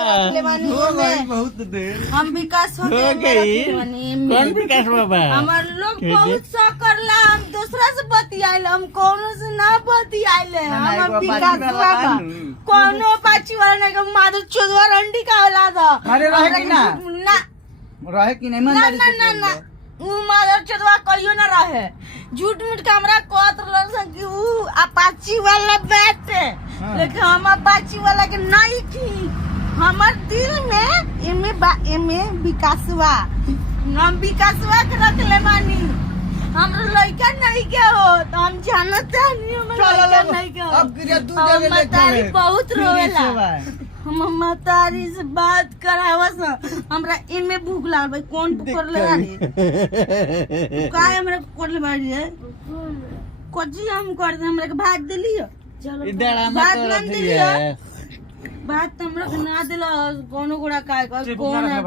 बहुत देर हम विकास हो गई। कौन विकास बाबा? हमार लोग बहुत सा करला, हम दूसरा से बतियाइल, हम कोनो से ना बतियाइले। हम विकास बाबा कोनो पाची वाला नहीं के माधव चोदवा रंडी का औलाद है। अरे रहे कि ना? ना रहे कि नहीं? ना ना ना ना उ माधव चोदवा कहियो ना रहे। झूठ मूठ के हमरा कहत रहल कि उ अपाची वाला बैठे, लेकिन हम अपाची वाला के नहीं की। हमर दिल में एमे विकासवा, हम विकासवा के रख ले मानी। हमरा लड़का नहीं के हो तो हम जानत नहीं, हमरा लड़का नहीं के हो। अब गिरिया तू हम जगह ले मतारी चले। बहुत रोवेला। फिर हम मतारी से बात करावस, हमरा एमे भूख लागल भाई। कौन पकड़ ले रे काय हमरा पकड़ ले बाड़ी है कोजी हम कर दे, हमरा के भात देली हो। चलो भात मान देली हो, बात हमरा के ना दिला कोनो गोड़ा काय कौन है।